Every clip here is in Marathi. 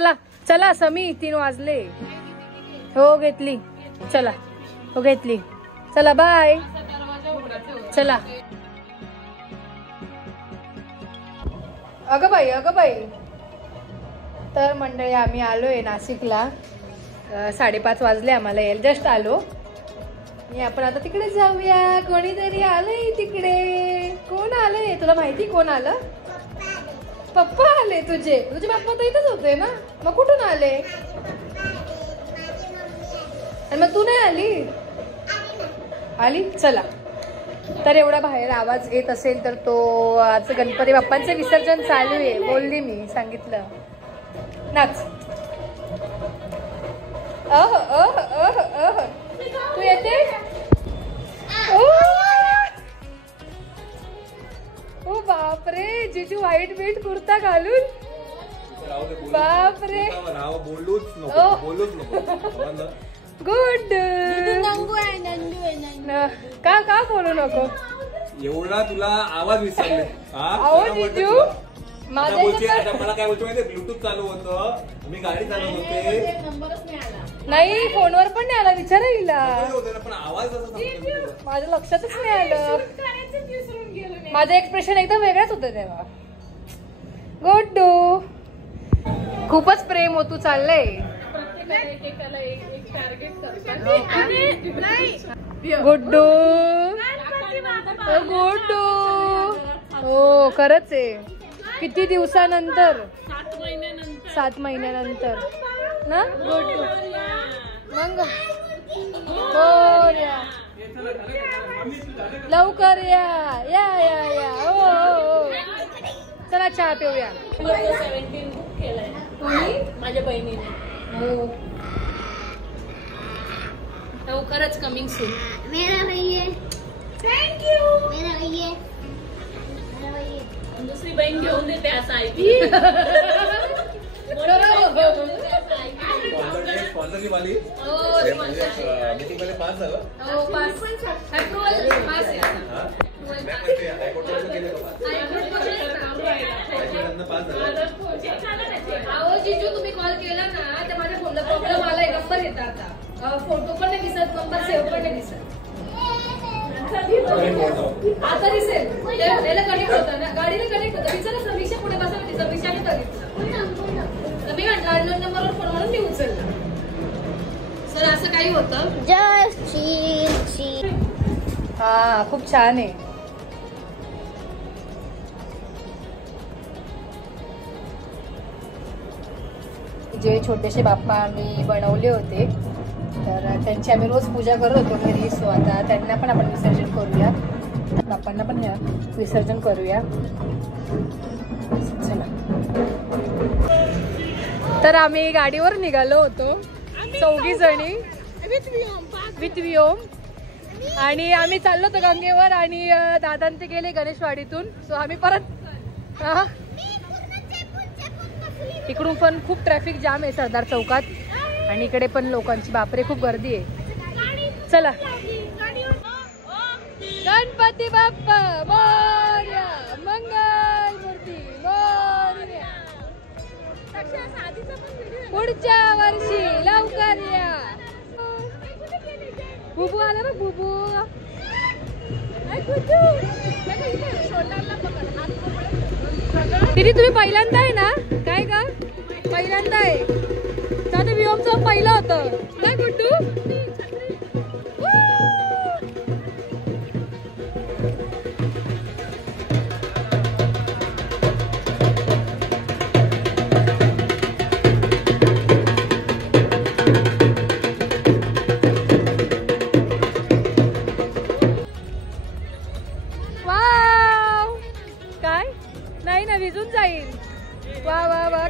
चला चला समी 3 वाजले. हो घेतली. चला हो घेतली. चला बाय. चला. अगं बाई अगं बाई. तर मंडळी आम्ही आलोय नाशिकला. 5:30 वाजले आम्हाला यायला. जस्ट आलो. आणि आपण आता तिकडे जाऊया. कोणीतरी आलंय तिकडे. कोण आलंय तुला माहिती? कोण आलं? पप्पा आले तुझे. तुझे पप्पा तर इथंच होते ना. मग कुठून आले? आणि मग तू नाही आली? आली. चला. तर एवढा बाहेर आवाज येत असेल तर तो आज गणपती बाप्पांचं विसर्जन चालू आहे. बोलली मी, सांगितलं. नाच. तू येते? ओ बापरे. जीजू व्हाईट बीट कुर्ता घालून. बापरे. गुड. का बोलू नको एवढा तुला आवाज विसरले. अहो जीजू मला काय बोलतो माहिती? ब्लूटूथ चालू होतं. मी गाडी चालवत होते. नाही फोनवर पण नाही आला. विचारा हिला. पण आवाज माझ्या लक्षातच नाही आलं. माझं एक्सप्रेशन एकदम वेगळंच होतं तेव्हा. गुड्डू खूपच प्रेम होतू चाललंय. गुड्डू गुड्डू. हो खरंच आहे. किती दिवसानंतर? 7 महिन्यानंतर ना गुड्डू. मग लवकर या या या या. हो चला चहा पिऊया. माझ्या बहिणीने लवकरच कमिंग सून. मेरा भैया. Thank you. मेरा भैया. मेरा भैया. दुसरी बहीण घेऊन देते असं ऐकली. स्पॉन्सरशिप आली. मीटिंग मध्ये पास झालं. जीजू तुम्ही कॉल केला ना तर माझ्या फोनला प्रॉब्लेम आलाय. नंबर येतात आता. फोटो पण नाही दिसत. नंबर सेव्ह पण नाही दिसत. आता दिसेल. त्याला कनेक्ट होतं ना. गाडीला कनेक्ट होतं. विचारा समीक्षा पुढे बसायला. समीक्षाने बघितलं. मी अननोन नंबरवर फोन म्हणून मी उचलला. सर असं काही होतं. हा खूप छान आहे. जे छोटेसे बाप्पा आम्ही बनवले होते तर त्यांची आम्ही रोज पूजा करत होतो घरी. सो आता त्यांना पण आपण विसर्जन करूया. बाप्पांना पण विसर्जन करूया. चला. तर आम्ही गाडीवर निघालो होतो 4 जणी विथ विओम. आणि आम्ही चाललो होतो गंगेवर. आणि दादांते गेले गणेशवाडीतून. सो आम्ही परत इकडून पण खूप ट्रॅफिक जाम आहे सरदार चौकात. आणि इकडे पण लोकांची बापरे खूप गर्दी आहे. चला. गणपती बाप्पा मोरया. मंगल मूर्ती मोरया. पुढच्या वर्षी लवकर या. बुबू आला ना. बुबू दीदी तुम्ही पहिल्यांदा आहे ना? काय का पहिल्यांदा आहे? तर विओमचं पहिलं होतं काय गुड्डू?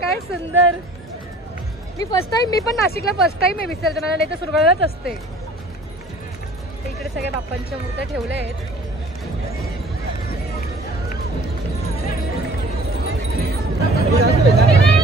काय सुंदर. मी पण नाशिकला फर्स्ट टाइम आहे विसर्जनाला. नाही तर सुरगाळाच असते. इकडे सगळ्या बाप्पांच्या मूर्त्या ठेवल्या आहेत.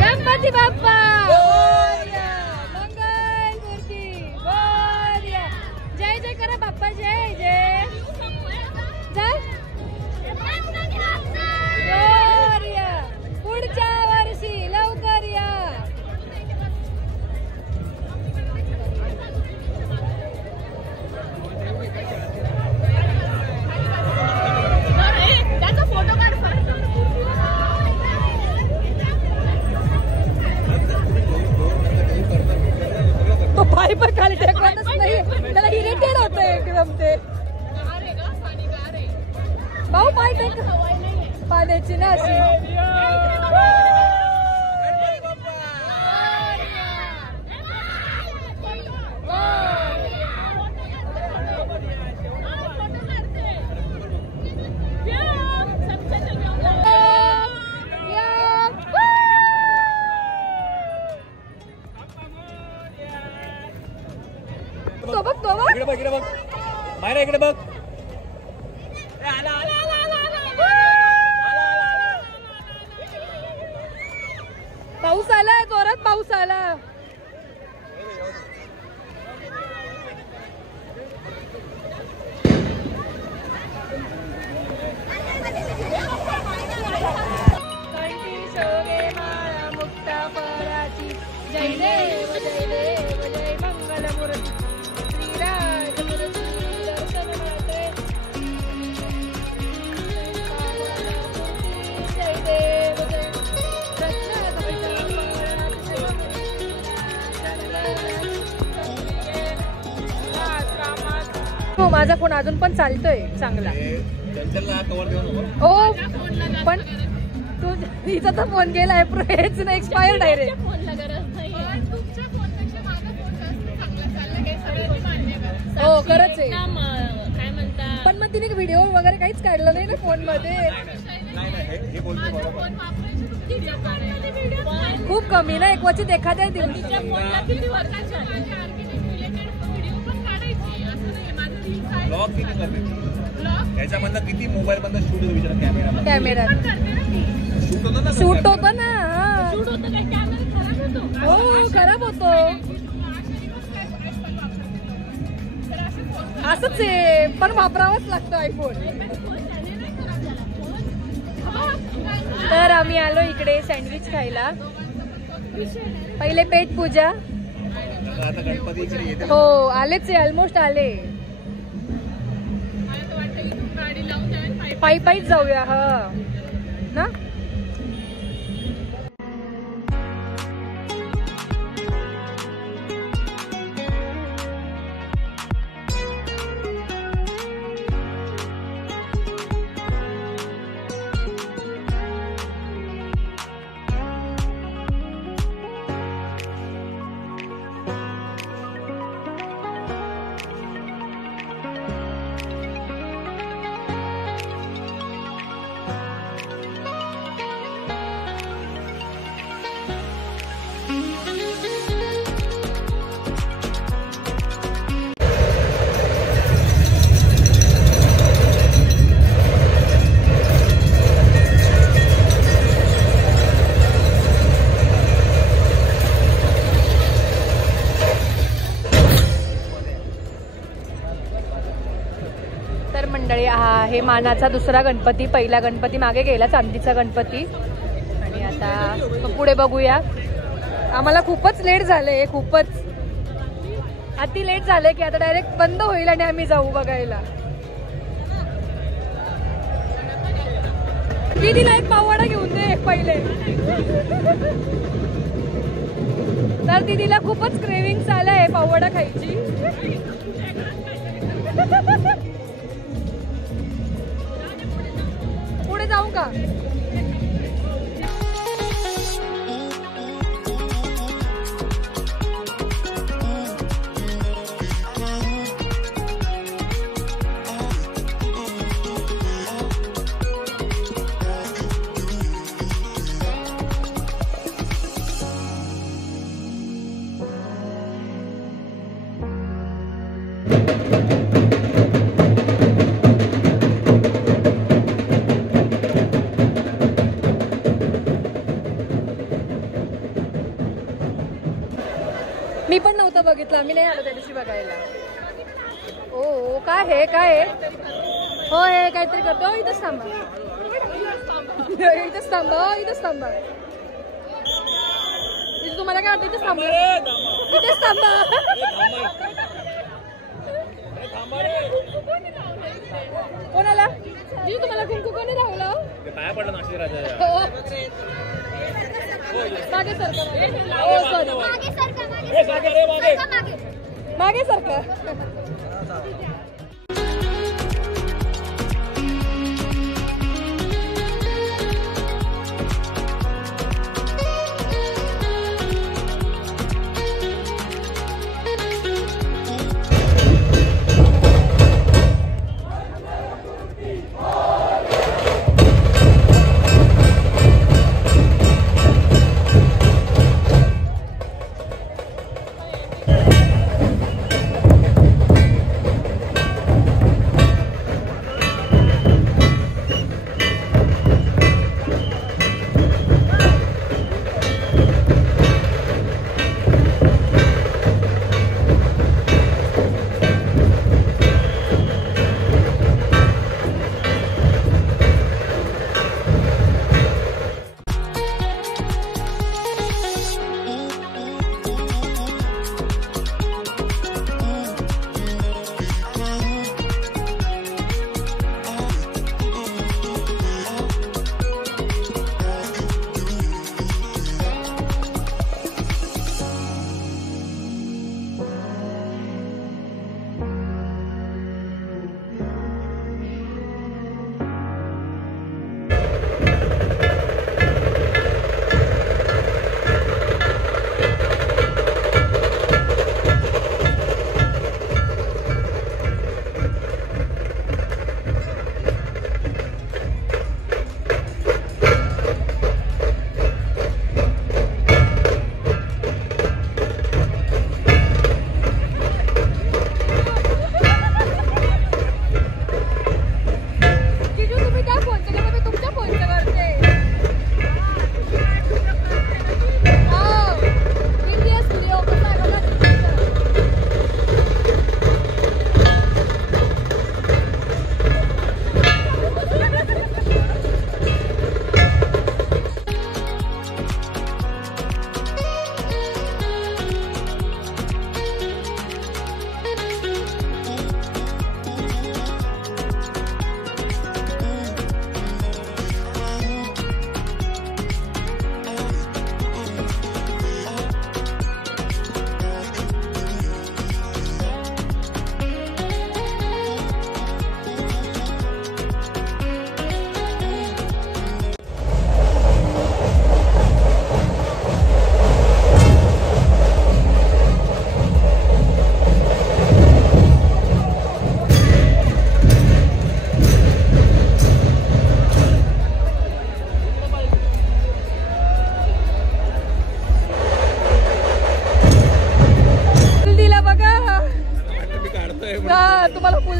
गणपती बाप्पा मंगल मूर्ती मोरया. जय जय करा बाप्पा. जय जय मोरया. पुढच्या वर्षी लवकर या. द्यायची ना अशी. तो बघ इकडे बघ इकडे बघ मायरा इकडे बघ. पाऊस आलाय जोरात पाऊस आला. जय देव जय देव जय मंगलमूर्ती श्रीराजमूर्ती दर्शन मात्रे जय देव जय हो. माझा फोन अजून पण चालतोय चांगला. हो पण तू हिचा तर फोन गेलाय हेच ना एक्सपायर्ड आहे रे. हो खरंच आहे. काय म्हणता पण मग तिने व्हिडिओ वगैरे काहीच काढलं नाही ना फोन मध्ये. खूप कमी ना क्वचित एखाद्या दिवशी. याच्यामधनं किती मोबाईल मधनं शूट होतो विचार कॅमेरा कॅमेरा शूट होतो ना. हो खराब होतो असंच आहे पण वापरावाच लागतो आयफोन. तर आम्ही आलो इकडे सँडविच खायला. पहिले पेट पूजा. आता गणपती इकडे येते. हो आलेच आहे ऑलमोस्ट आले. पायी पायीच जाऊया हा ना. मंडळी हा हे मानाचा दुसरा गणपती. पहिला गणपती मागे गेला चांदीचा गणपती. आणि आता पुढे बघूया. आम्हाला खूपच लेट झालंय खूपच अति लेट झालंय की आता डायरेक्ट बंद होईल आणि आम्ही जाऊ बघायला. दीदीला एक पाववाडा घेऊन दे पहिले. तर दीदीला खूपच क्रेविंग झालंय पाववाडा खायची. पुढे जाऊ का. मी पण नव्हतं बघितलं. मी नाही आलो त्या दिवशी बघायला. ओ काय हे काय हो हे काहीतरी करतो. इथंच थांबा इथंच थांबा इथंच थांबा. तुम्हाला काय वाटतं इथंच थांबा इथेच थांबा. कोणाला जी तुम्हाला कुंकू कोणी धावलं. पाया पडलं नाशिक राजा. मागे सरका. मागे सरका.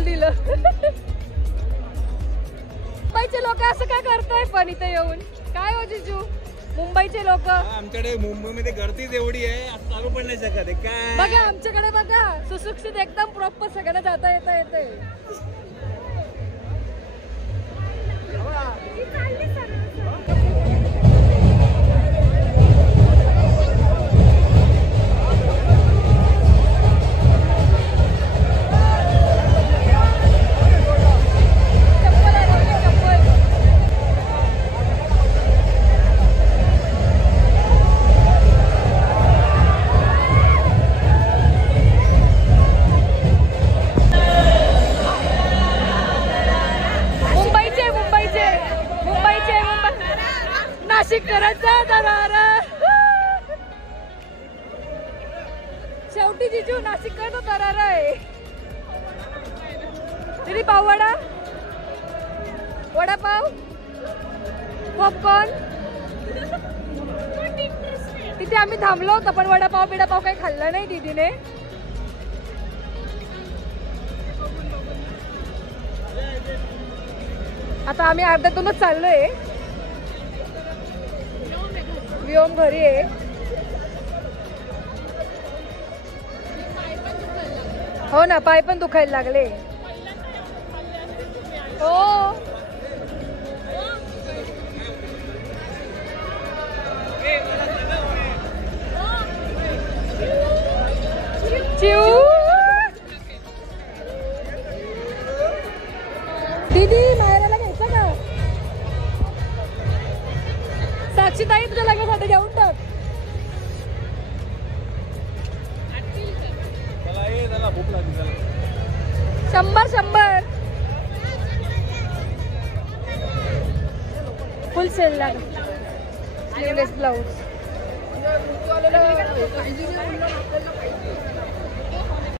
फुल दिलं. मुंबईचे लोक असं काय करताय पण इथे येऊन? काय हो जिजू, मुंबईचे लोक आमच्याकडे मुंबईमध्ये गर्दीच एवढी आहे, आता चालू पण नाही शकत आहे काय. बघा आमच्याकडे बघा, सुशिक्षित एकदम प्रॉपर सगळ्यांना जाता येते. नाशिक करायचा दरारा. शेवटी जिजू नाशिक करतो दरारा आहे. तिथे पाववडा, वडापाव, पॉपकॉर्न. तिथे आम्ही थांबलो होतो पण वडापाव बिडापाव काही खाल्ला नाही दीदीने. आता आम्ही अर्ध्यातूनच चाललोय. व्योम घरी आहे. हो ना, पाय पण दुखायला लागले. हो चिऊ. दीदी मायराला घ्यायचं का? साक्षीताई तुझ्या लग्नासाठी घेऊन टाक. भूक लागली. 100 फुल सेल लागला. Sleeveless blouse.